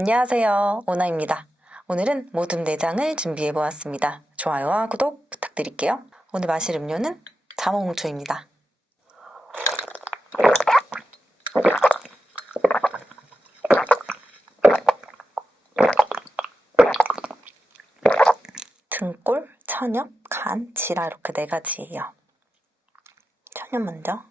안녕하세요. 오나입니다. 오늘은 모둠 내장을 준비해 보았습니다. 좋아요와 구독 부탁드릴게요. 오늘 마실 음료는 자몽홍초입니다. 등골, 천엽, 간, 지라 이렇게 네 가지예요. 천엽 먼저.